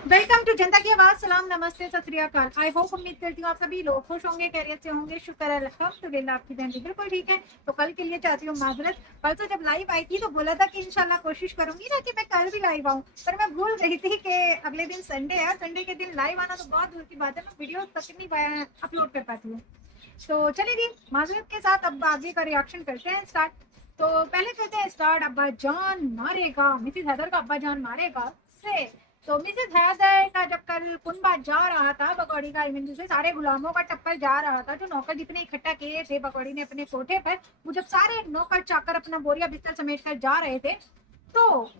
Welcome to जनता की आवाज। सलाम, नमस्ते, सत श्री अकाल। आई होप, उम्मीद करती हूँ आप सभी लोग खुश होंगे, खैरियत से होंगे। शुक्र है अल्हम्दुलिल्लाह, आपकी बहन भी बिल्कुल ठीक है। तो कल के लिए चाहती हूँ माजरत। परसों जब लाइव आई थी तो बोला था कि इंशाल्लाह कोशिश करूंगी ना कि मैं कल भी लाइव आऊँ, पर मैं भूल गई थी कि अगले दिन संडे है। संडे के दिन लाइव आना तो बहुत दूर की बात है, मैं वीडियो तक नहीं अपलोड कर पाती हूँ। तो चलिए जी, माजरत के साथ अब आगे का रिएक्शन करते हैं स्टार्ट। तो पहले करते हैं स्टार्ट, अब्बा जान मारेगा, मिसिज हैदर का अब्बा जान मारेगा से। तो मिसेस हैदर का जब कल कुनबा जा रहा था बकौड़ी का इवेंट से, सारे गुलामों का टप्पर जा रहा था, जो नौकर जितने इकट्ठा किए थे बकौड़ी ने अपने कोठे पर, वो जब सारे नौकर चाकर अपना बोरिया बिस्तर समेट कर जा रहे थे, तो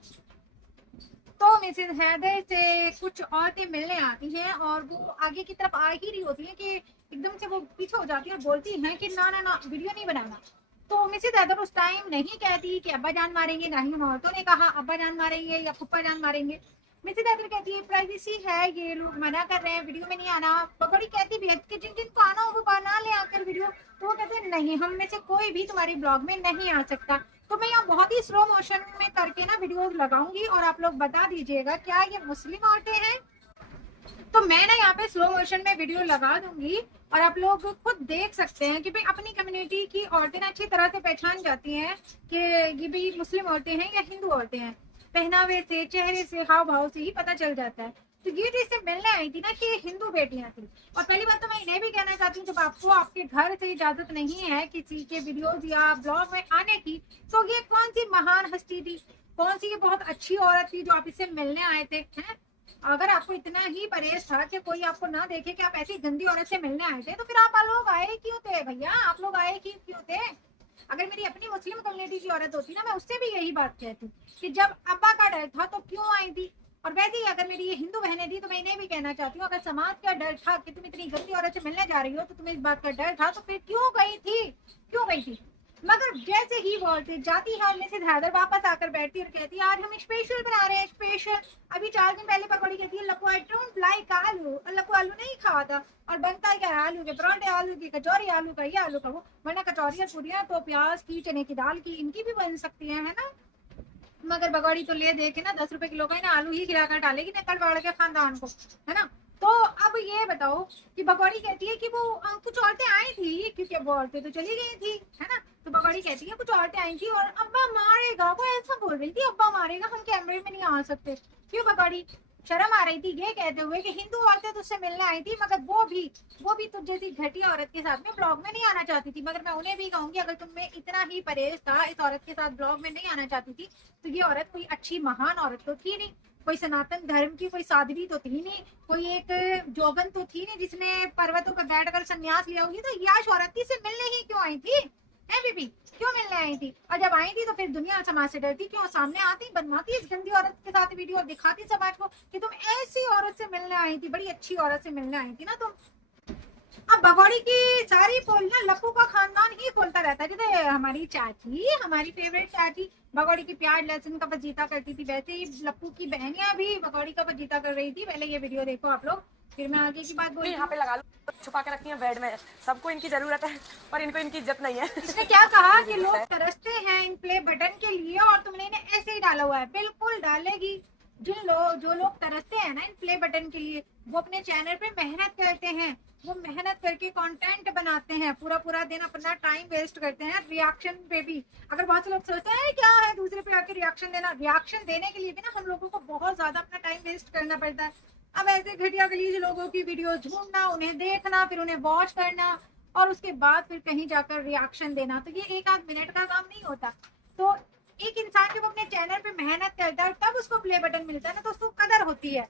मिसेस हैदर से कुछ औरतें मिलने आती हैं और वो आगे की तरफ आ ही रही होती हैं कि एकदम से वो पीछे हो जाती है और बोलती हैं कि ना ना ना, वीडियो नहीं बनाना। तो मिसेस हैदर उस टाइम नहीं कहती कि अब्बा जान मारेंगे, ना ही उन औरतों ने कहा अब्बा जान मारेंगे या पप्पा जान मारेंगे। मिसेस हैदर कहती है प्राइवेसी है, ये लोग मना कर रहे हैं, वीडियो में नहीं आना। पकौड़ी कहती भी है कि जिन जिन को आना हो वो बना ले आकर वीडियो। तो वो कहते हैं नहीं, हम में से कोई भी तुम्हारे ब्लॉग में नहीं आ सकता। तो मैं यहाँ बहुत ही स्लो मोशन में करके ना वीडियोस लगाऊंगी और आप लोग बता दीजिएगा क्या ये मुस्लिम औरतें हैं। तो मैं ना यहाँ पे स्लो मोशन में वीडियो लगा दूंगी और आप लोग खुद देख सकते हैं कि भाई अपनी कम्युनिटी की औरतें ना अच्छी तरह से पहचान जाती हैं कि ये भी मुस्लिम औरतें हैं या हिंदू औरतें हैं। पहनावे से, चेहरे से, हाव भाव से ही पता चल जाता है। तो ये जिससे मिलने आई थी ना कि हिंदू बेटियां थी। और पहली बात तो मैं इन्हें भी कहना चाहती हूँ, जब आपको आपके घर से इजाजत नहीं है किसी के वीडियोज या ब्लॉग में आने की, तो ये कौन सी महान हस्ती थी, कौन सी ये बहुत अच्छी औरत थी जो आप इससे मिलने आए थे, हैं? अगर आपको इतना ही परहेज था कि कोई आपको ना देखे कि आप ऐसी गंदी औरत से मिलने आए थे, तो फिर आप लोग आए क्यों थे भैया? आप लोग आए क्यों थे? अगर मेरी अपनी मुस्लिम कम्युनिटी की औरत होती ना, मैं उससे भी यही बात कहती कि जब अब्बा का डर था तो क्यों आई थी। और वैसे ही अगर मेरी ये हिंदू बहनें थी तो मैं इन्हें भी कहना चाहती हूँ, अगर समाज का डर था कि तुम इतनी गंदी औरत से मिलने जा रही हो, तो तुम्हें इस बात का डर था तो फिर क्यों गई थी, क्यों गई थी? मगर जैसे ही वो औरतें जाती है और मिसेज हैदर वापस आकर बैठती है और कहती है आज हम स्पेशल बना रहे हैं, स्पेशल। अभी 4 दिन पहले पकौड़ी कहती है लप्पू आई डोंट लाइक आलू, और लप्पू आलू नहीं खाता। और बनता क्या है, आलू के पराठे, आलू की कचौरी, आलू का ये, आलू का वो। वरना कचौरियाँ पूरियाँ तो प्याज की, चने की दाल की, इनकी भी बन सकती है ना। मगर बगौड़ी तो ले दे के ना 10 रुपए किलो का ही ना आलू ही खिलाकर डालेगी ना कड़वाड़ के खानदान को, है ना। तो अब ये बताओ कि बगौड़ी कहती है कि वो कुछ औरतें आई थी, क्योंकि वो औरतें तो चली गई थी, है ना। तो बगौड़ी कहती है कुछ औरतें आई थी और अब्बा मारेगा, वो ऐसा बोल रही थी अब्बा मारेगा, हम कैमरे में नहीं आ सकते। क्यों बगौड़ी? शर्म आ रही थी ये कहते हुए कि हिंदू औरतें तुझसे मिलने आई थी, मगर वो भी तुझ जैसी घटिया औरत के साथ में ब्लॉग में नहीं आना चाहती थी। मगर मैं उन्हें भी कहूंगी, अगर तुम में इतना ही परहेज था, इस औरत के साथ ब्लॉग में नहीं आना चाहती थी, तो ये औरत कोई अच्छी महान औरत तो थी नहीं, कोई सनातन धर्म की कोई साध्वी तो थी नहीं, कोई एक जोगन तो थी नहीं जिसने पर्वतों पर बैठकर संन्यास लिया होगी। तो याश औरत थी, से मिलने ही क्यों आई थी, है बीबी? क्यों मिलने आई थी? और जब आई थी तो फिर दुनिया समाज से डरती क्यों? सामने आती, बनवाती इस गंदी औरत के साथ वीडियो और दिखाती समाज को कि तुम ऐसी औरत से मिलने आई थी, बड़ी अच्छी औरत से मिलने आई थी ना तुम। अब भगोड़ी की सारी पोल ना लप्पू का खानदान ही खोलता रहता है। जैसे हमारी चाची, हमारी फेवरेट चाची भगोड़ी की प्याज लहसुन का फजीता करती थी, वैसे ही लप्पू की बहनियां भी भगोड़ी का फजीता कर रही थी। पहले ये वीडियो देखो आप लोग, फिर मैं आगे की बात बोलती यहाँ पे हूँ। लगा लो, छुपा के रखी है बेड में। सबको इनकी जरूरत है पर इनको इनकी इज्जत नहीं है। इसने क्या कहा कि लोग है। तरसते हैं इन प्ले बटन के लिए और तुमने इन्हें ऐसे ही डाला हुआ है। बिल्कुल डालेगी। जो लोग तरसते हैं ना इन प्ले बटन के लिए, वो अपने चैनल पे मेहनत करते हैं, वो मेहनत करके कंटेंट बनाते हैं, पूरा पूरा दिन अपना टाइम वेस्ट करते हैं रिएक्शन पे भी। अगर बहुत से लोग सोचते हैं क्या है दूसरे पे आके रिएक्शन देना, रिएक्शन देने के लिए भी ना हम लोगों को बहुत ज्यादा अपना टाइम वेस्ट करना पड़ता है। अब ऐसे घटिया गलीज लोगों की वीडियो ढूंढना, उन्हें देखना, फिर उन्हें वॉच करना और उसके बाद फिर कहीं जाकर रिएक्शन देना, तो ये एक आध मिनट का काम नहीं होता। तो एक इंसान जब अपने चैनल पे मेहनत करता है तब उसको प्ले बटन मिलता है ना, तो उसको कदर होती है।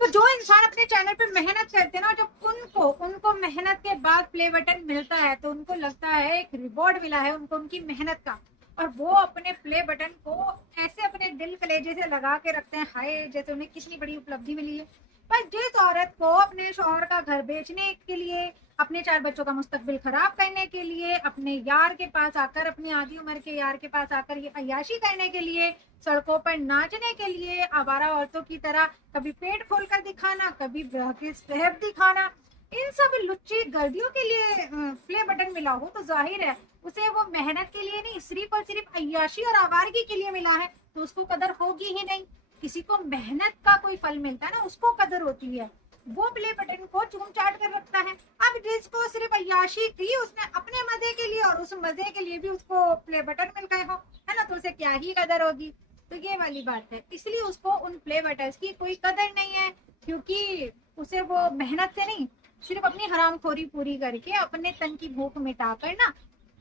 तो जो इंसान अपने चैनल पे मेहनत करते हैं ना, जब उनको उनको मेहनत के बाद प्ले बटन मिलता है तो उनको लगता है एक रिवॉर्ड मिला है उनको उनकी मेहनत का। और वो अपने प्ले बटन को ऐसे अपने दिल कलेजे से लगा के रखते हैं, हाय जैसे उन्हें कितनी बड़ी उपलब्धि मिली है। पर जिस औरत को अपने शौहर का घर बेचने के लिए, अपने 4 बच्चों का मुस्तकबिल खराब करने के लिए, अपने यार के पास आकर, अपनी आधी उम्र के यार के पास आकर ये अय्याशी करने के लिए, सड़कों पर नाचने के लिए, आवारा औरतों की तरह कभी पेट खोलकर दिखाना, कभी स्टेप दिखाना, इन सब लुच्ची गर्दियों के लिए प्ले बटन मिला हो, तो जाहिर है उसे वो मेहनत के लिए नहीं, सिर्फ और सिर्फ अय्याशी और आवारगी के लिए मिला है, तो उसको कदर होगी ही नहीं। किसी को मेहनत का कोई फल मिलता है ना, उसको कदर होती है। वो प्ले बटन को चूम चाट कर रखता है। अब जिसको सिर्फ अय्याशी की उसने अपने मजे के लिए, और उस मजे के लिए भी उसको प्ले बटन मिल गए हो, है ना, तो उसे क्या ही कदर होगी। तो ये वाली बात है, इसलिए उसको उन प्ले बटन्स की कोई कदर नहीं है, क्योंकि उसे वो मेहनत से नहीं, सिर्फ अपनी हरामखोरी पूरी करके अपने तन की भूख मिटा कर ना,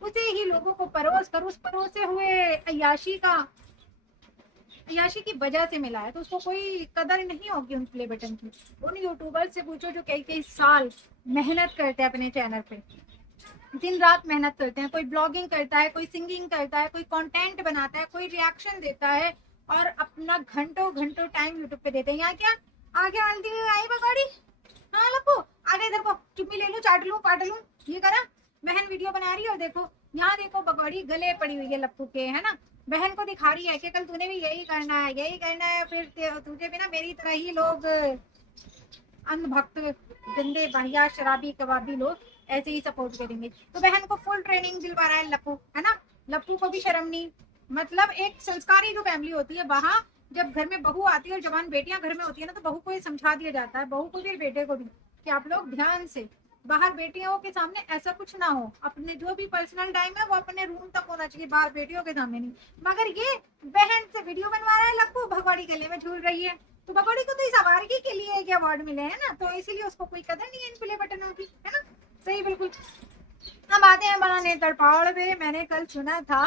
उसे ही लोगों को परोस कर उस परोसे हुए अय्याशी की वजह से मिला है। तो उसको कोई कदर नहीं होगी उन प्ले बटन की। उन यूट्यूबर से पूछो जो कई कई साल मेहनत करते हैं अपने चैनल पे, दिन रात मेहनत करते हैं। कोई ब्लॉगिंग करता है, कोई सिंगिंग करता है, कोई कंटेंट बनाता है, कोई रिएक्शन देता है, और अपना घंटों घंटों टाइम यूट्यूब पे देते हैं। यहाँ क्या आगे हल्दी आई पकौड़ी, हाँ लप्पू आगे इधर को चुम्मी ले लूं, चाट लूं, पाट लूं, ये करा। बहन वीडियो बना रही है और देखो यहाँ देखो पकौड़ी गले पड़ी हुई है लप्पू के, है ना। बहन को दिखा रही है कि कल तूने भी यही करना है, यही करना है, फिर तुझे भी ना मेरी तरह ही लोग अंधभक्त गंदे बाहिया शराबी कबाबी लोग ऐसे ही सपोर्ट करेंगे। तो बहन को फुल ट्रेनिंग दिलवा रहा है लप्पू, है ना। लप्पू को भी शर्म नहीं, मतलब एक संस्कारी जो फैमिली होती है, वहां जब घर में बहू आती है और जवान बेटियां घर में होती है ना, तो बहू को ये समझा दिया जाता है, बहू को भी बेटे को भी, कि आप लोग ध्यान से बाहर बेटियों के सामने ऐसा कुछ ना हो, अपने जो भी पर्सनल टाइम है वो अपने रूम तक होना चाहिए, बाहर बेटियों के सामने नहीं। मगर ये बहन से वीडियो बनवा रहा है लप्पू, भगवाड़ी गले में झूल रही है। तो भगवाड़ी को तो इस आवारगी के लिए एक अवार्ड मिले हैं ना, तो इसीलिए उसको कोई कदर नहीं है इन प्ले बटनों की, है ना। सही बिल्कुल। अब आते हैं बड़ा नेत्रपाल पे। मैंने कल सुना था,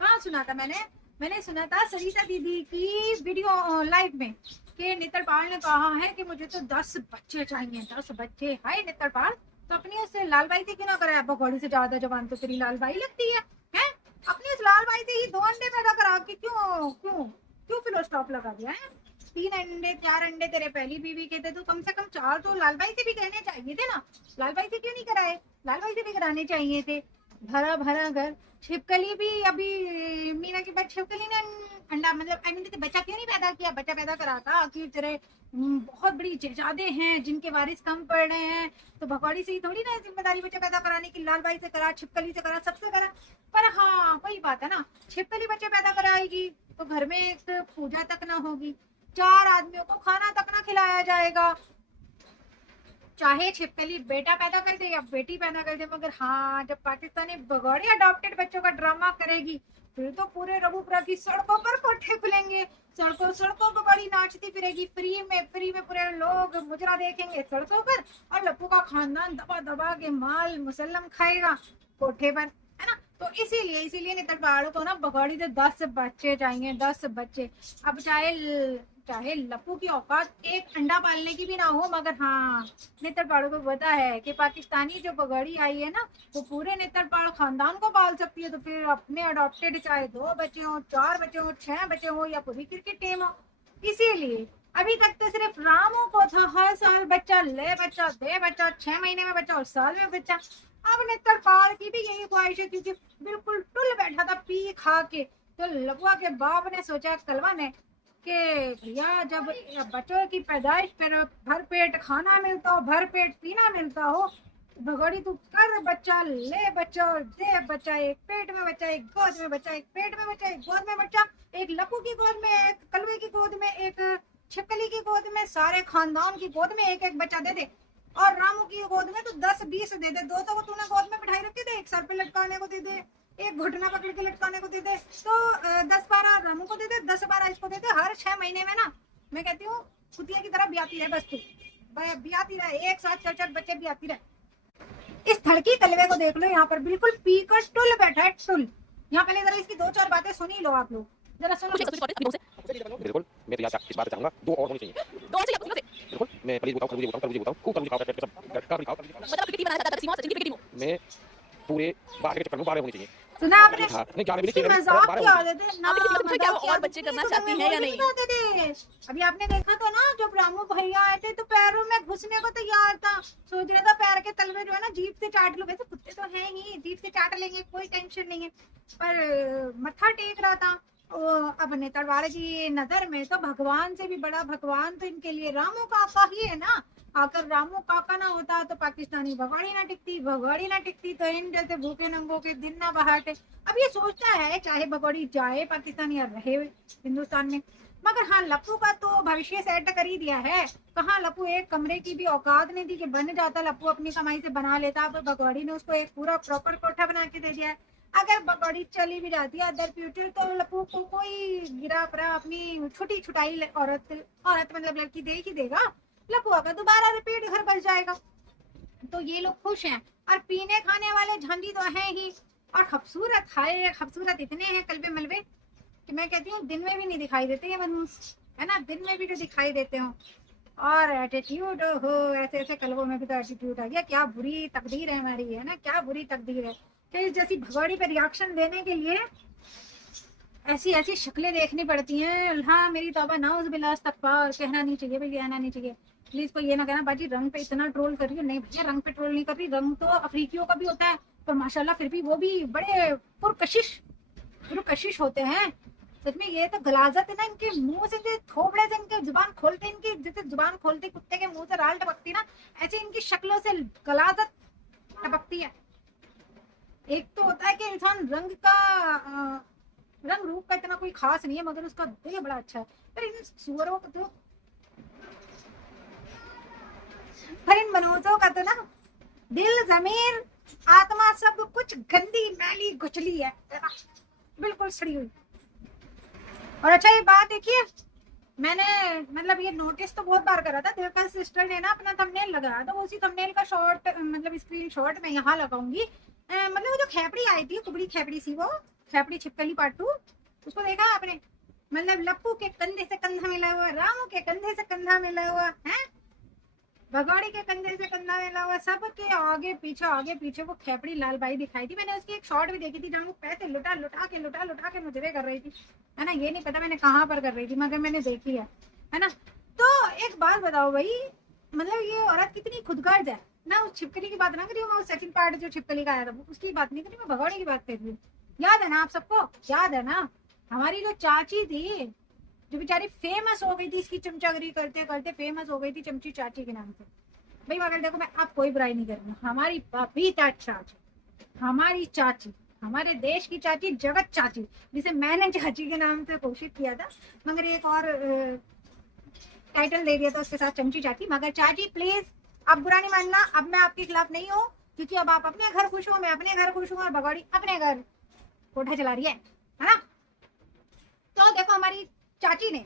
कहाँ सुना था मैंने सुना था सरिता दीदी की वीडियो लाइव में, कि नेत्रपाल ने कहा है कि मुझे तो 10 बच्चे चाहिए, 10 बच्चे। हाय नेत्रपाल, तो अपनी उससे लाल बाई से क्यों ना कराया, भगौड़ी से ज्यादा जवान तो तेरी लाल बाई लगती है, हैं? अपनी उस लाल बाई से ही 2 अंडे पैदा करा के क्यों क्यों क्यों फिर स्टॉप लगा दिया है। 3 अंडे 4 अंडे तेरे पहली बीवी के थे, तो कम से कम 4 तो लाल बाई से भी कहने चाहिए थे ना। लाल बाई से क्यों नहीं कराए, लाल बाई से भी कराने चाहिए थे। भरा भरा घर। छिपकली भी अभी मीना की बात, छिपकली ने अंडा मतलब आई मीन बच्चा क्यों नहीं पैदा किया, बच्चा पैदा करा था कि तेरे बहुत बड़ी शहजादे हैं जिनके वारिस कम पड़ रहे हैं, तो भगौड़ी से ही थोड़ी ना जिम्मेदारी बच्चा पैदा कराने की, लाल बाई से करा, छिपकली से करा, सबसे करा। पर हाँ वही बात है ना, छिपकली बच्चे पैदा कराएगी तो घर में एक पूजा तक ना होगी, 4 आदमियों को खाना तक ना खिलाया जाएगा। चाहे छिपकली बेटा पैदा कर दे या बेटी पैदा कर दे, मगर हाँ जब पाकिस्तानी भगौड़ी अडॉप्टेड बच्चों का ड्रामा करेगी, फिर तो पूरे रघुपुरा की सड़कों पर कोठे खुलेंगे, सड़कों सड़कों पर बड़ी नाचती फिरेगी, फ्री में पूरे लोग मुजरा देखेंगे सड़कों पर, और लप्पू का खानदान दबा दबा के माल मुसल्लम खाएगा कोठे पर, है ना। तो इसीलिए नेत्रपाल को ना भगौड़ी से 10 बच्चे चाहिए, 10 बच्चे। अब चाहे लप्पू की औकात एक अंडा पालने की भी ना हो, मगर हाँ नेत्रपाल को पता है कि पाकिस्तानी जो भगौड़ी आई है ना, वो पूरे नेत्रपाल खानदान को पाल सकती है। तो फिर अपने अडॉप्टेड चाहे 2 बच्चे हो, 4 बच्चे हो, 6 बच्चे हो, या पूरी क्रिकेट टीम हो। इसीलिए अभी तक तो सिर्फ रामू को था हर साल बच्चा ले बच्चा दे बच्चा, 6 महीने में बच्चा और साल में बच्चा। अब नेत्रपाल की भी यही ख्वाहिश है, क्योंकि बिल्कुल टुल बैठा था पी खा के। तो लबुआ के बाप ने सोचा, कलवा ने, कि भैया जब बच्चों की पैदाइश पर भर पेट खाना मिलता हो, भर पेट पीना मिलता हो, तो भगौड़ी तू कर बच्चा, ले बच्चा और दे बच्चा, एक पेट में बच्चा, एक गोद में बच्चा, एक पेट में बच्चा, एक गोद में बच्चा, एक लप्पू की गोद में, एक कलवे की गोद में, एक छिपकली की गोद में, सारे खानदान की गोद में एक एक बच्चा दे दे। और रामू की गोद में तो 10-20 दे दे, 2 तो तूने गोद में बिठाई रखे थे, एक सर पे लटकाने को दे दे, एक घुटना पकड़ के लटकाने को दे दे, तो 10-12 रामू को दे दे, 10-12 इसको दे दे। हर 6 महीने में ना, मैं कहती हूँ कुतिया की तरह ब्याती रहे, बस तू ब्याती रहे, एक साथ 4-4 बच्चे ब्याती रहे। इस धड़की कलवे को देख लो, यहाँ पर बिल्कुल पी कर टुल बैठा है, टुल। यहाँ पहले जरा इसकी 2-4 बातें सुन ही लो आप लोग, जरा सुनो। बिल्कुल मैं तो इस बात चाहूंगा 2 और होनी चाहिए, 2 और चाहिए बिल्कुल। मैं पनीर बताऊं, खरबूजे बताऊं, खूब तरबूज खाओ, सब का भी खाओ। मतलब क्रिकेट बनाना चाहता था, सीमा सचिन की क्रिकेट टीम में पूरे 12 के चक्कर में 12 होनी चाहिए। सुना आपने? हाँ, नहीं 11 भी नहीं, मजाक क्या देते हैं ना, क्या वो और बच्चे करना चाहती हैं या नहीं? अभी आपने देखा तो ना, जब रामू भैया आए थे तो पैरों में घुसने को तैयार था, सोच रहा था पैर के तलवे जो है ना जीभ से चाट लो, वैसे कुत्ते तो हैं ही, जीभ से चाट लेंगे, कोई टेंशन नहीं है, पर मत्था टेक रहा था। अब नेत्रपाल की नजर में तो भगवान से भी बड़ा भगवान तो इनके लिए रामू काका ही है ना। अगर रामू काका ना होता तो पाकिस्तानी भगौड़ी ना टिकती, भगौड़ी ना टिकती तो इन जैसे भूखे नंगों के दिन ना बहाटे। अब ये सोचता है चाहे भगौड़ी जाए पाकिस्तान या रहे हिंदुस्तान में, मगर हाँ, लप्पू का तो भविष्य सेट कर ही दिया है। कहाँ लप्पू एक कमरे की भी औकात नहीं थी कि बन जाता, लप्पू अपनी कमाई से बना लेता। अब भगवाड़ी ने उसको एक पूरा प्रॉपर कोठा बना के दे दिया है। अगर भगवाड़ी चली भी जाती है अदर फ्यूचर, तो लप्पू को कोई गिरा पड़ा अपनी छुटी छुटाई औरत औरत मतलब लड़की दे ही देगा। लप्पू अगर दोबारा रिपीट घर बस जाएगा। तो ये लोग खुश हैं। और पीने खाने वाले झंडी तो हैं ही, और खूबसूरत हाय खूबसूरत इतने हैं कलबे मलबे कि मैं कहती हूँ दिन में भी नहीं दिखाई देते ये मनूस, है ना, दिन में भी तो दिखाई देते हो। और एटीट्यूड हो, ऐसे ऐसे कलबों में भी तो एटीट्यूड आ गया। क्या बुरी तकदीर है हमारी, है ना, क्या बुरी तकदीर है कि जैसी भगवाड़ी पर रिएक्शन देने के लिए ऐसी ऐसी शक्लें देखनी पड़ती हैं। हाँ मेरी तौबा नाउज़ बिल्लाह इस्तग़फ़ार, कहना नहीं चाहिए भाई, कहना नहीं चाहिए। प्लीज कोई ये ना कहना बाजी रंग पे इतना ट्रोल कर रही हो। नहीं भैया, रंग पे ट्रोल नहीं कर रही। रंग तो अफ्रीकियों का भी होता है, पर माशाल्लाह फिर भी वो भी बड़े पुरकशिश होते हैं। सच में ये तो गलाजत है ना इनके मुंह से, थोबड़े से इनके जुबान खोलते, इनकी जैसे जुबान खोलते कुत्ते के मुंह से राल टपकती ना, ऐसे इनकी शक्लों से गलाजत टपकती है। एक तो होता है कि इंसान रंग रूप का इतना कोई खास नहीं है, मगर उसका दिल बड़ा अच्छा है। पर इन सुअरों को तो, पर इन मनोजों का तो ना दिल जमीन आत्मा सब कुछ गंदी मैली गुचली है, बिल्कुल सड़ी हुई। और अच्छा ये बात देखिए, मैंने मतलब ये नोटिस तो बहुत बार करा था। दिलकश सिस्टर ने ना अपना थंबनेल लगाया था, उसी थंबनेल का शॉर्ट मतलब स्क्रीनशॉट मैं यहाँ लगाऊंगी। मतलब वो जो खेपड़ी आई थी, कुबड़ी खेपड़ी सी, वो खेपड़ी छिपकली पार्ट 2, उसको देखा आपने? मतलब लप्पू के कंधे से कंधा मिला हुआ, रामू के कंधे से कंधा मिला हुआ है, भगवाड़ी के कंधे से कंधा मिला हुआ, सब के आगे पीछे वो खेपड़ी लाल बाई दिखाई थी। मैंने उसकी एक शॉर्ट भी देखी थी जहाँ वो पैसे लुटा लुटा के मुजरे कर रही थी, है ना। ये नहीं पता मैंने कहाँ पर कर रही थी, मगर मैंने देखी है ना। तो एक बात बताओ भाई, मतलब ये औरत कितनी खुदगर्ज है ना। उस छिपकली की बात ना करी, मैं सेकंड पार्ट जो छिपकली का आया था उसकी बात नहीं करी, मैं भगवाड़ी की बात कर रही हूँ। याद है ना आप सबको, याद है ना हमारी जो चाची थी, जो बेचारी फेमस हो गई थी इसकी चमचागिरी करते करते, फेमस हो गई थी चमची चाची के नाम से। भाई मगर देखो, मैं आप कोई बुराई नहीं कर रही हूँ, हमारी बबीता चाची, हमारी चाची, हमारे देश की चाची, जगत चाची, जिसे मैंने चाची के नाम से घोषित किया था, मगर एक और टाइटल दे दिया था उसके साथ, चमची चाची। मगर चाची प्लीज अब बुरा नहीं मानना, अब मैं आपके खिलाफ नहीं हूँ, क्योंकि अब आप अपने घर खुश हो, मैं अपने घर खुश हूँ, और भगवाड़ी अपने घर कोठा चला रही है ना। तो देखो हमारी चाची ने,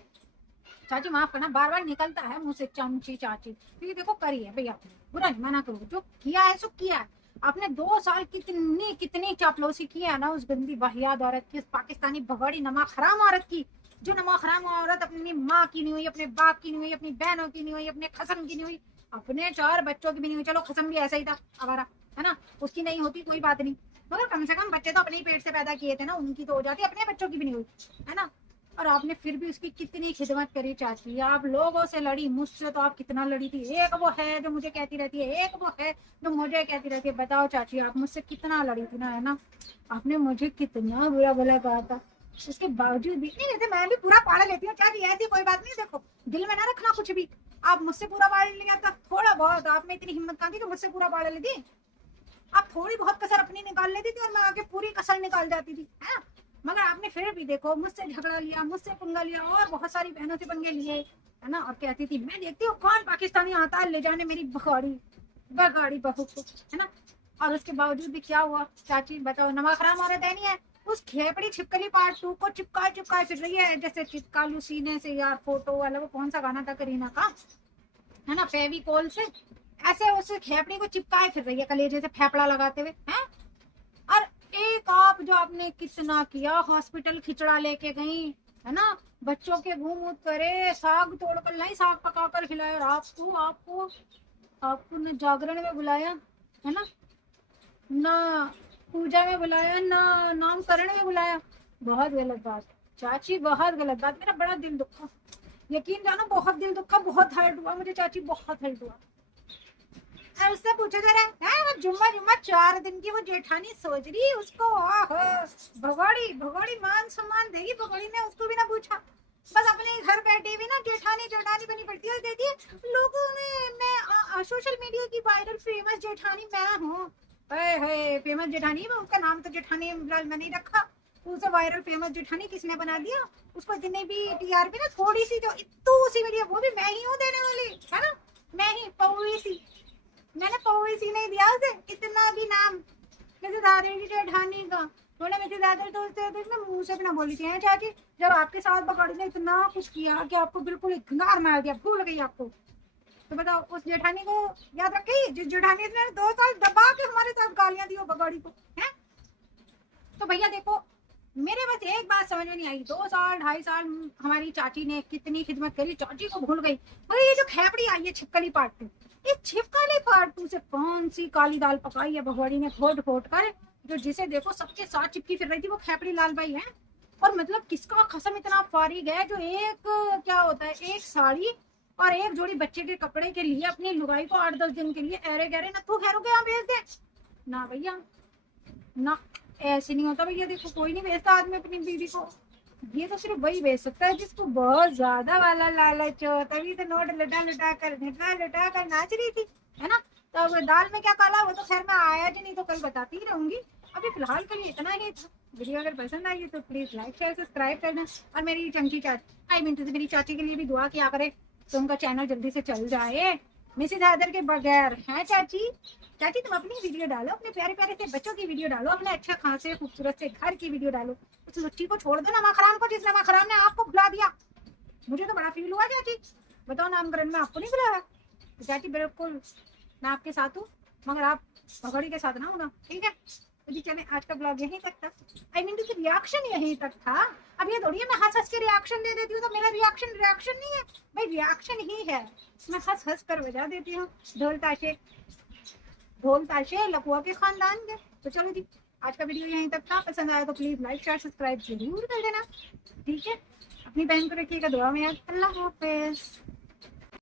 चाची माफ करना, बार बार निकलता है मुंह से चमची चाची, क्योंकि देखो करी है भैया, बुरा नहीं मना करो, जो किया है सो किया है। आपने 2 साल कितनी चापलूसी की है ना उस गंदी वाहियात औरत की, उस पाकिस्तानी भगवाड़ी नमक हराम औरत की, जो नमक हराम औरत अपनी माँ की नहीं हुई, अपने बाप की नहीं हुई, अपनी बहनों की नहीं हुई, अपने खसम की नहीं हुई, अपने 4 बच्चों की भी नहीं हुई। चलो खसम भी ऐसा ही था हमारा, है ना, उसकी नहीं होती कोई बात नहीं, मगर कम से कम बच्चे तो अपने ही पेट से पैदा किए थे ना, उनकी तो हो जाती, अपने बच्चों की भी नहीं हुई, है ना। और आपने फिर भी उसकी कितनी खिदमत करी चाची, आप लोगों से लड़ी, मुझसे तो आप कितना लड़ी थी। एक वो है जो मुझे कहती रहती है, एक वो है जो मुझे कहती रहती है। बताओ चाची, आप मुझसे कितना लड़ी थी ना, है ना। आपने मुझे कितना बुरा भला कहा था, उसके बावजूद भी नहीं, वैसे मैं भी पूरा पाड़ लेती हूँ चाची, ऐसी कोई बात नहीं। देखो दिल में ना रखना कुछ भी, आप मुझसे पूरा पाड़ लिया था, थोड़ा बहुत आप में इतनी हिम्मत कहाँ थी कि मुझसे पूरा पाड़ लेती। आप थोड़ी बहुत कसर अपनी निकाल लेती थी और मैं आगे पूरी कसर निकाल जाती थी, है। मगर आपने फिर भी देखो मुझसे झगड़ा लिया, मुझसे पंगा लिया, और बहुत सारी बहनों से पंगे लिए, है ना। और कहती थी मैं देखती हूँ कौन पाकिस्तानी आता है ले जाने मेरी बगाड़ी बहू को, है ना। और उसके बावजूद भी क्या हुआ चाची, बताओ, नमक हराम औरत है नहीं है। उस खेपड़ी छिपकली पार्ट 2 को चिपका फिर रही है, जैसे चिपका लू सीने से यार फोटो वाला, वो कौन सा गाना था करीना का, है ना, फेविकोल से, ऐसे उस खेपड़ी को चिपकाए फिर रही है कलेजे से फेफड़ा लगाते हुए, हैं। और एक आप जो आपने कितना किया, हॉस्पिटल खिचड़ा लेके गई, है ना, बच्चों के घूम उत करे, साग तोड़कर लाई, साग पकाकर खिलाया, और आपको न जागरण में बुलाया, है ना पूजा में बुलाया, ना नामकरण में बुलाया। बहुत गलत बात चाची, बहुत गलत बात। मेरा बड़ा दिल दुखा, यकीन जानो, बहुत दिल दुखा, बहुत हर्ट हुआ मुझे चाची, बहुत हर्ट हुआ। उससे पूछा जा रहा है वो जुम्मा 4 दिन की वो जेठानी सोच रही उसको, भगोड़ी मान सम्मान देगी। भगोड़ी ने उसको भी ना पूछा, बस अपने घर बैठे भी ना जेठानी बनी पड़ती है, देती है लोगों में। मैं सोशल मीडिया की वायरल फेमस जेठानी मैं हूँ, फेमस जेठानी, मैं उसका नाम तो जेठानी फिलहाल मैं नहीं रखा, उसे वायरल फेमस जेठानी किसने बना दिया, उसको जितने भी टीआरपी ना थोड़ी सी जो इतू सी मिली है वो भी मैं ही हूँ देने वाली, है ना, मैं ही पौड़ी सी, मैंने पौड़ी सी नहीं दिया उसे इतना भी नाम। मेरे दादा की जेठानी का बोले, मेरे दादा तो उससे मुंह से भी ना बोली थी चाची, जब आपके साथ बकौड़ी ने इतना कुछ किया कि आपको बिल्कुल इग्नोर मार दिया, भूल गई आपको। तो बताओ उस जेठानी को याद रखी, जिस जेठानी ने 2 साल दबा के हमारे साथ गालियां दी वो बकौड़ी को, है। तो भैया देखो, मेरे बस एक बात समझ में नहीं आई, 2 साल 2.5 साल हमारी चाची ने कितनी खिदमत करी, चाची को भूल गई। भाई ये जो खेपड़ी आई है छिपकली पार्ट 2, इस छिपकली पार्ट 2 से कौन सी काली दाल पकाई है भगवाड़ी ने फोट फोट कर, जो जिसे देखो सबके साथ चिपकी फिर रही थी वो खेपड़ी लाल बाई है। और मतलब किसका खसम इतना फारिग है जो एक क्या होता है, एक साड़ी और एक जोड़ी बच्चे के कपड़े के लिए अपनी लुगाई को 8-10 दिन के लिए ऐरे गहरे नथु खैरों के यहाँ भेज दे। ना भैया ना, ऐसे नहीं होता भैया। देखो कोई नहीं भेजता आदमी अपनी बीवी को, ये तो सिर्फ वही भेज सकता है जिसको बहुत ज्यादा वाला लालच हो, तभी तो नोट लटा लटा कर नाच रही थी, है ना। तो अब दाल में क्या काला वो तो खैर मैं आया जी, नहीं तो कल बताती ही रहूंगी। अभी फिलहाल के लिए इतना ही था। वीडियो अगर पसंद आई तो प्लीज लाइक शेयर सब्सक्राइब करना, और मेरी चंकी चाची मिंटू से मेरी चाची के लिए भी दुआ किया करे तो उनका चैनल जल्दी से चल जाए मिसेज हैदर के बगैर, है चाची। चाची तुम अपनी वीडियो डालो, अपने प्यारे प्यारे से बच्चों की वीडियो डालो, अपने अच्छे खासे खूबसूरत से घर की वीडियो डालो। उस लुच्ची को छोड़ दो ना, माखरान को, जिस माखरान ने आपको भुला दिया। मुझे तो बड़ा फील हुआ चाची, बताओ नामकरण में आपको नहीं बुलाया। तो चाची बिल्कुल मैं आपके साथ हूँ, मगर आप भगोड़ी के साथ ना होना, ठीक है। तो जी चले, आज का ब्लॉग यहीं तक था। आई मीन टू रिएक्शन यहीं तक था। अब ये थोड़ी है मैं हंस हंस के रिएक्शन दे देती हूँ तो मेरा रिएक्शन नहीं है भाई, रिएक्शन ही है, मैं हंस हंस कर बजा देती हूँ ढोल ताशे लपुआ के खानदान के। तो चलो जी, आज का वीडियो यहीं तक था। पसंद आया तो प्लीज लाइक शेयर सब्सक्राइब जरूर कर देना, ठीक है। अपनी बहन को रखिएगा दुआ में याद। अल्लाह हाफिज।